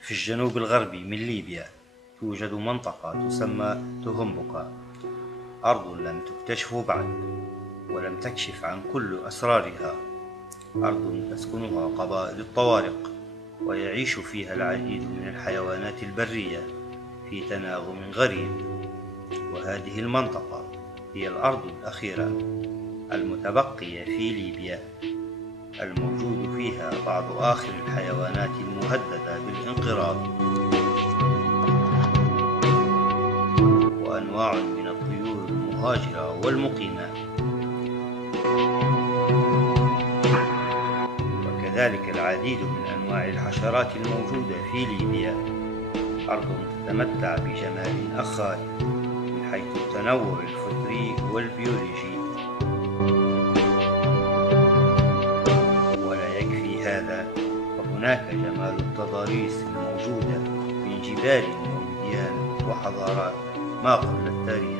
في الجنوب الغربي من ليبيا توجد منطقة تسمى تهمبكا، أرض لم تكتشف بعد ولم تكشف عن كل أسرارها، أرض تسكنها قبائل الطوارق ويعيش فيها العديد من الحيوانات البرية في تناغم غريب. وهذه المنطقة هي الأرض الأخيرة المتبقية في ليبيا، الموجود فيها بعض آخر الحيوانات المهددة بالانقراض، وأنواع من الطيور المهاجرة والمقيمة، وكذلك العديد من أنواع الحشرات الموجودة في ليبيا. أرض تتمتع بجمال أخاذ من حيث التنوع الفطري والبيولوجي. ولا يكفي هذا، فهناك جمال التضاريس الموجودة من جبال ووديان وحضارات ما قبل التاريخ.